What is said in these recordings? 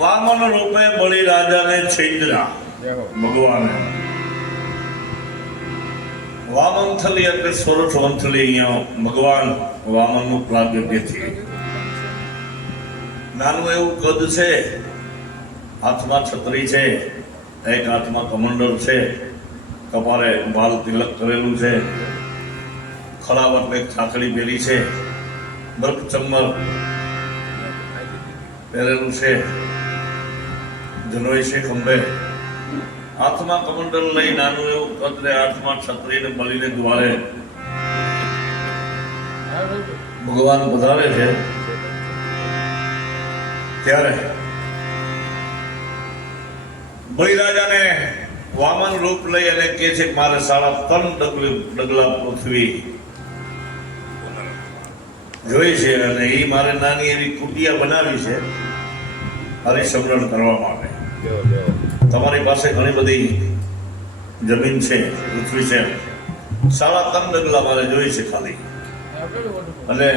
વામન રૂપે બળી રાજાને છેતરા ભગવાને વામન થલી એટલે સોરઠ વંથલી અહીંયા ભગવાન વામનનું પ્રાગટ્ય છે. નાનું એવું કદ છે, હાથમાં છત્રી છે, એક હાથમાં કમંડળ છે, કપાળે બાલ તિલક કરેલું છે, ખરાબ એટલે ખાખડી પહેરી છે, બર્ક ચંબર પહેરેલું છે, જનોઈ છે ખંભે, હાથમાં કમંડળ લઈ નાનું એવું કદ ને હાથમાં છત્રીને બળીને દ્વારે ભગવાન પધારે છે. ત્યારે બળી રાજાને વામન રૂપ લઈ અને કે છે કે મારે 3.5 ડગલા પૃથ્વી જોઈ છે અને એ મારે નાની એવી કુટિયા બનાવી છે હરિસમરણ કરવા માટે. તમારી પાસે ઘણી બધી જમીન છે, પૃથ્વી છે, 3.5 ડગલા મારે જોઈ છે ખાલી. અને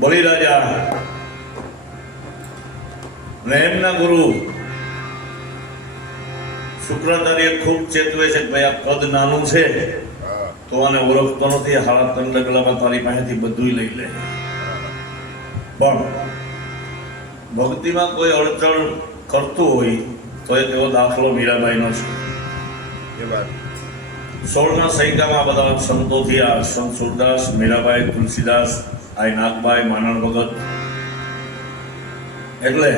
બળી રાજા ને એમના ગુરુ શુક્રાચાર્ય ખૂબ ચેતવે છે કે ભાઈ આ કદ નાનું છે તો આને ઓળખતો નથી, 3.5 ડગલામાં તારી પાસેથી બધું લઈ લે. પણ ભક્તિમાં કોઈ અડચણ કરતું હોય તો એ તેવો દાખલો મીરાબાઈનો છે. 16ના સૈકામાં બધા સંતો થયા, સંત સુરદાસ, મીરાબાઈ, તુલસીદાસ, આઈ નાગબાઈ, માનણ ભગત. એટલે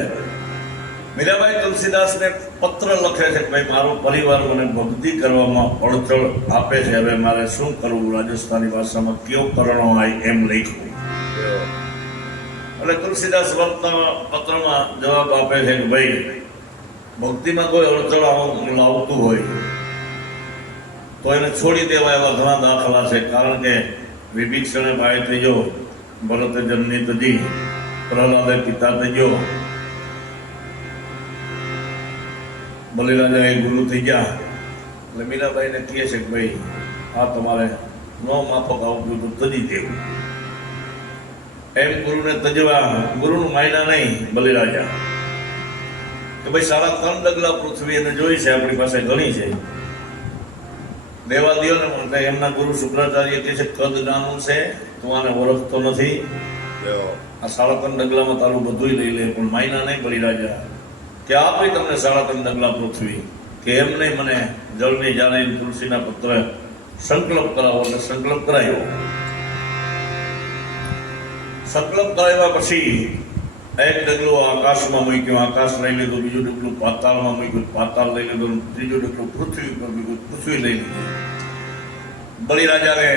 મીરાબાઈ તુલસીદાસને પત્ર લખે છે કે ભાઈ મારો પરિવાર મને ભક્તિ કરવામાં અડચણ આપે છે, હવે મારે શું કરવું? રાજસ્થાની ભાષામાં કયો કરણો હોય એમ લખ્યું. એટલે તુલસીદાસ પત્રમાં જવાબ આપે છે કે ભાઈ ભક્તિમાં કોઈ અડચણ લાવતું હોય તો એને છોડી દેવા એવા ઘણા દાખલા છે. કારણ કે વિભીષણે ભાઈ થયો, ભરતે જનની તજી, પ્રહલાદે પિતા થયો, બલી રાજા એ ગુરુ થઈ ગયા. એટલે મીરાબાઈને કહે છે કે ભાઈ આ તમારે નો માફક આવતું તો તજી દેવું. એમ ગુરુને તજવા, ગુરુનું માયના નહીં બલી રાજા કે ભાઈ 3.5 ડગલા પૃથ્વી એને જોઈ છે, આપણી પાસે ઘણી છે, દેવા દો ને. એટલે એમના ગુરુ શુક્રાચાર્ય કહે છે કદ નાનું છે, તું આને ઓળખતો નથી, આ 3.5 ડગલામાં તારું બધું લઈ લે, પણ માયના નહીં બલી રાજા કે આપી તમને 3.5 ડગલા પૃથ્વી, કે એમ નહીં મને જળની જાળી તુલસીના પત્ર સંકલ્પ કરાવો. એટલે સંકલ્પ કરાયો. સંકલ્પ કરાવ્યા પછી એક ડગલું આકાશમાં મૂક્યું, આકાશ લઈ લીધું, બીજું ડગલું પાતાળમાં મૂક્યું, પાતાળ લઈ લીધું, ત્રીજું ડગલું પૃથ્વી ઉપર મૂક્યું, પૃથ્વી લઈ લીધી. બળી રાજાને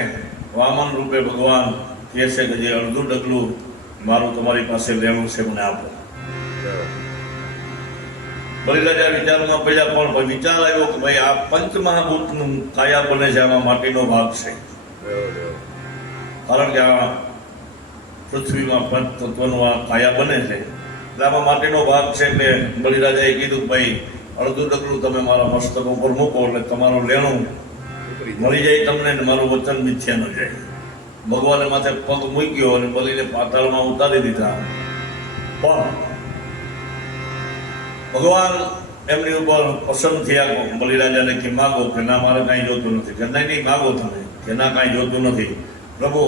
વામન રૂપે ભગવાન કહે છે કે જે અડધું ડગલું મારું તમારી પાસે લેવું છે મને આપો. બળી રાજા વિચારમાં પડ્યા, પણ વિચાર આવ્યો કે ભાઈ આ પંચમહાભૂતનું કાયા બને છે, આમાં માટીનો ભાગ છે. કારણ કે આ પૃથ્વીમાં પંચ તત્વનો આ કાયા બને છે, એટલે આમાં માટીનો ભાગ છે. એટલે બળી રાજાએ કીધું કે ભાઈ અડધું ડગલું તમે મારા મસ્તક ઉપર મૂકો એટલે તમારું લેણું મળી જાય તમને, ને મારું વચન મિથ્યા ન જાય. ભગવાને માથે પગ મૂક્યો અને બલીને પાતાળમાં ઉતારી દીધા. પણ ભગવાન એમની ઉપર પસંદ થયા. બલી રાજાને કે માગો, કે ના મારે કાંઈ જોતું નથી, કે નહીં માગો તમે, કે ના કાંઈ જોતું નથી. પ્રભુ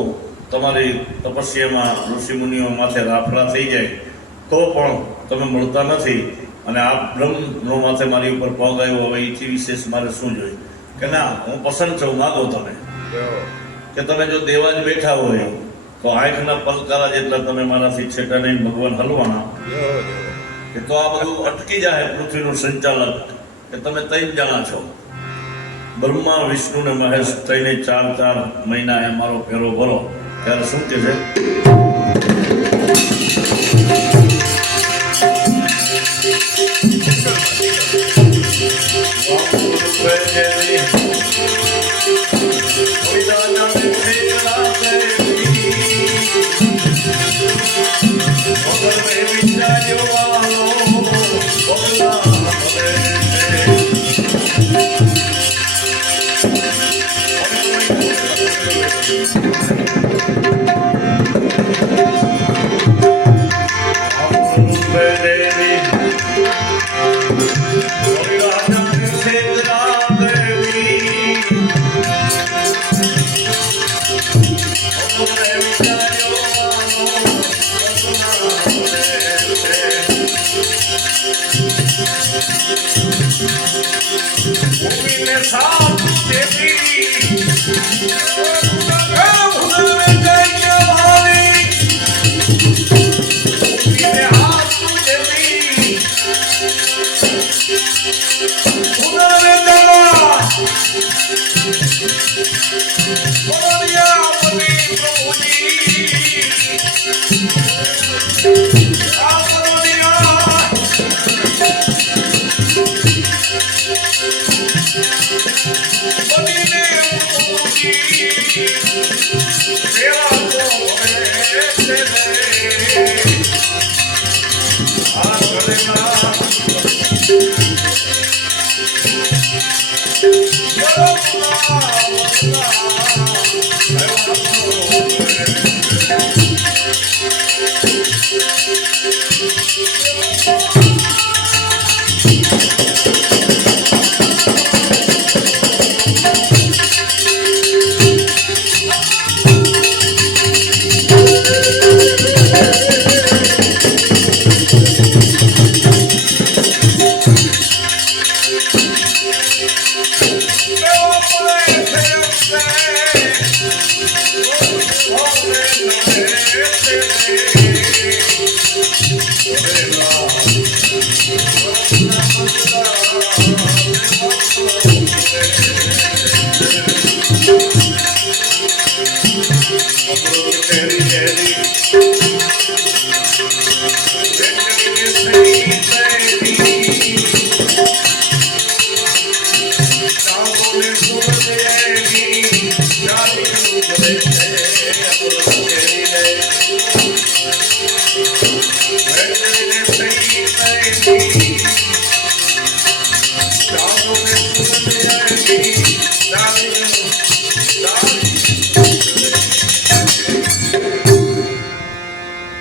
તમારી તપસ્યામાં ઋષિમુનિઓ માથે રાફડા થઈ જાય તો પણ તમે મળતા નથી, અને આ બ્રહ્મનો માથે મારી ઉપર પગ આવ્યો, હવે એથી વિશેષ મારે શું જોઈએ? કે ના હું પસંદ છું, માગો તમે. કે તમે જો દેવા જ બેઠા હોય તો આંખના પલકારા જેટલા તમે મારાથી છેટા નહીં ભગવાન હલવાના કે તો આ બધું અટકી જાય પૃથ્વીનું સંચાલક કે તમે 3 જણા છો. બ્રહ્મા વિષ્ણુ ને મહેશ 4 મહિના એ મારો ફેરો ભરો ત્યારે શું કે છે?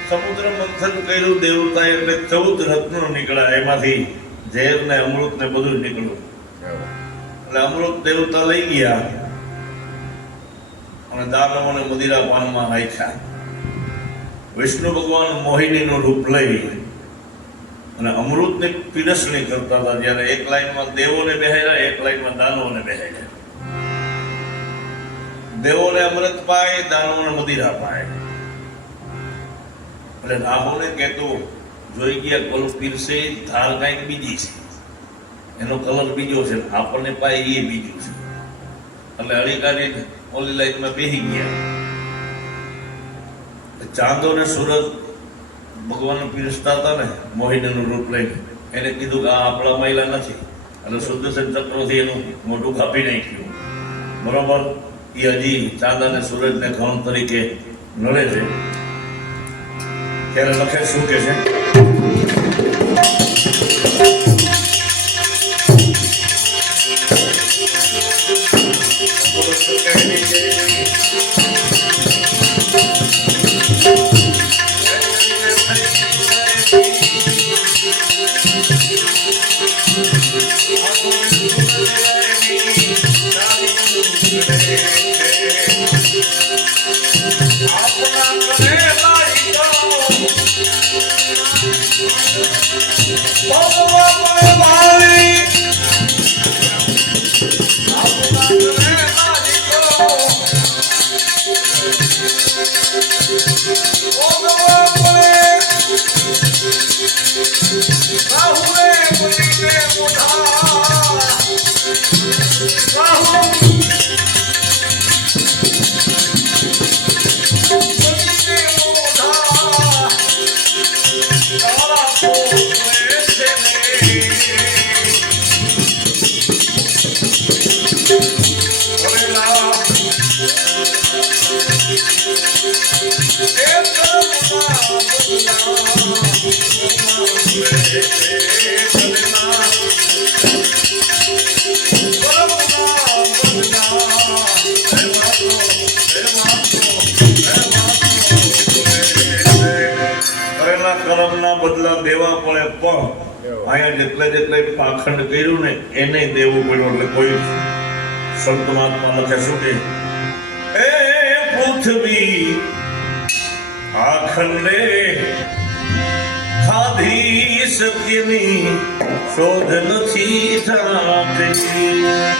સમુદ્ર મંથન કર્યું દેવતા એટલે 14 રત્નો નીકળ્યા, એમાંથી ઝેર ને અમૃત ને બધું નીકળ્યું. એટલે અમૃત દેવતા લઈ ગયા અને દાનવોને મદિરા પાનમાં નાખ્યા. વિષ્ણુ ભગવાન મોહિનીનું રૂપ લઈ અને અમૃતની પીરસણી કરતા હતા. જ્યારે એક લાઈનમાં દેવોને બેહાડ્યા, એક લાઈનમાં દાનવોને બેહાડ્યા. દેવોને અમૃત પાય, દાનવોને મદિરા પાય. એટલે રામોને કહેતો જોઈ ગયા કોલ પીરસે ધાર કાંઈક બીજી છે, એનો કલર બીજો છે, આપણને પાય એ બીજું છે. એટલે અડીકારી ઓલી લાઈનમાં બેસી ગયા. ચાંદો ને સૂરજ ભગવાન પીરસતા હતા ને મોહિનીનું રૂપ લઈને, એને કીધું કે આ આપણા મહિલા નથી. એટલે સુદર્શન ચક્રોથી એનું મોઢું કાપી નાખ્યું. બરોબર, એ હજી ચાંદા ને સૂરજ ને ઘણ તરીકે નડે છે. ત્યારે લખે શું કે છે? કર્મના બદલા દેવા પડે પણ અહીંયા જેટલે પાખંડ કર્યું ને એને દેવું પડ્યું. એટલે કોઈ સંત મહાત્મા લખે શું કે એ પૃથ્વી આખંડે ખાધી સત્યની શોધ નથી થતી.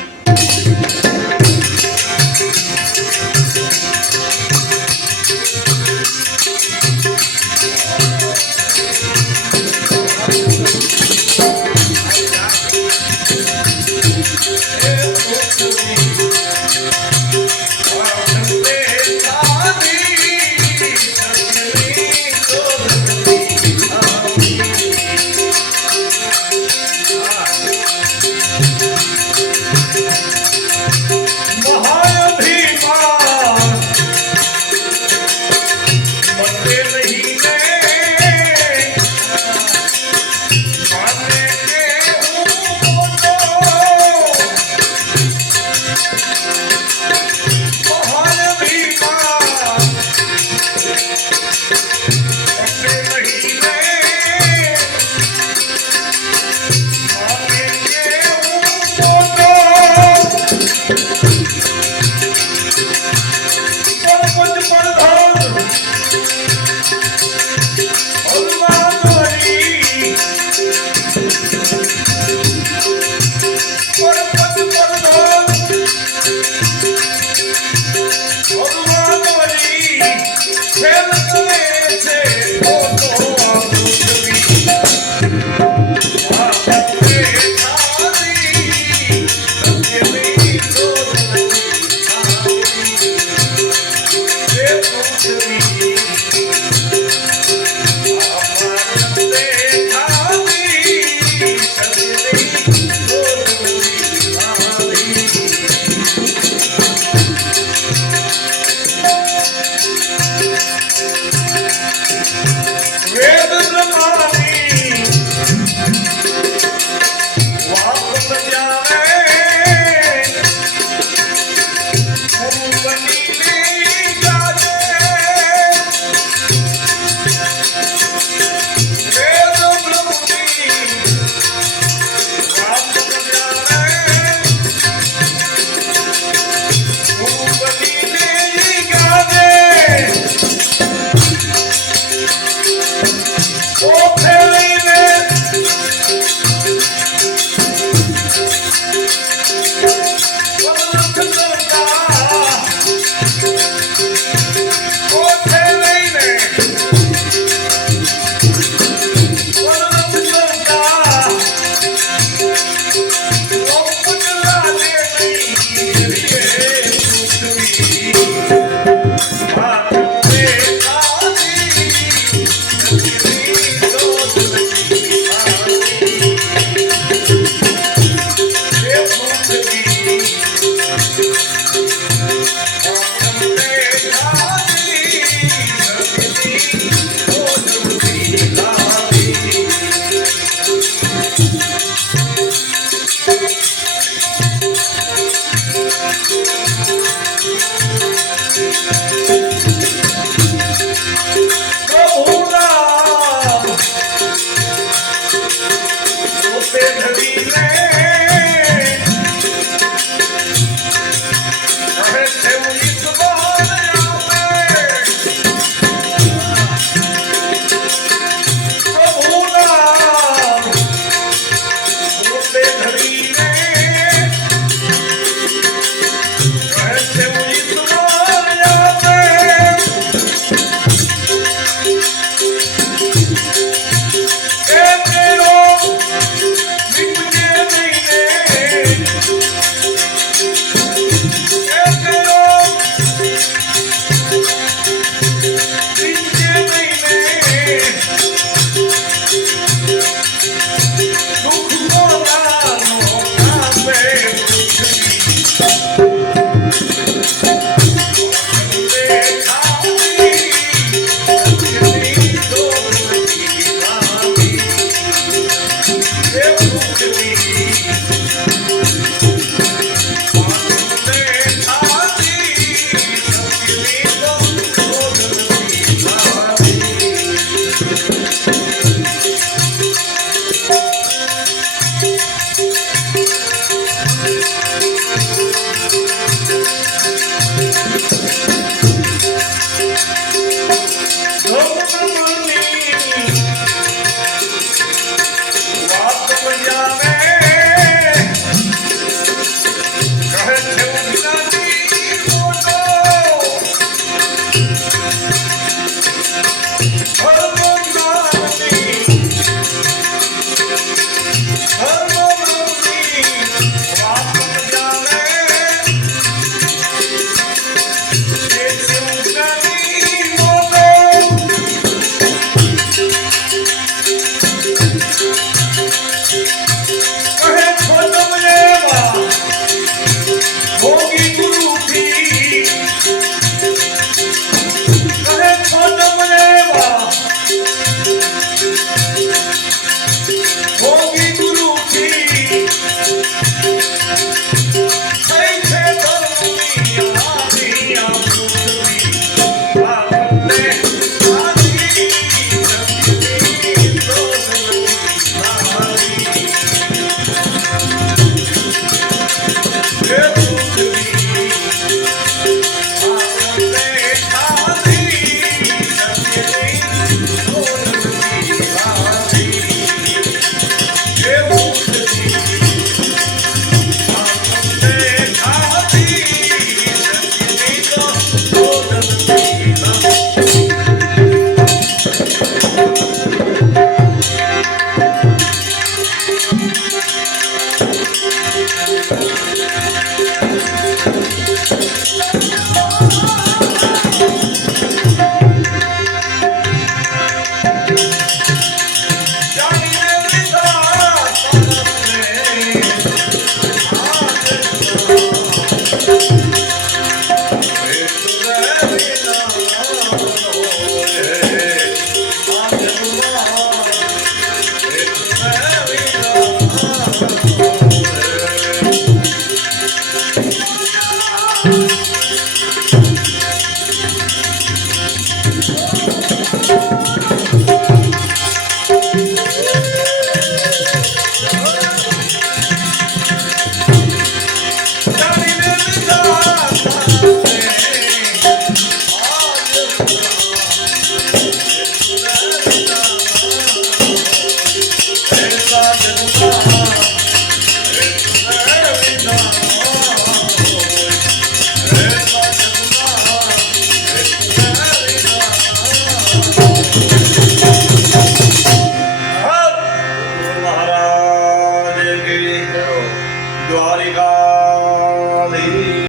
Thank you.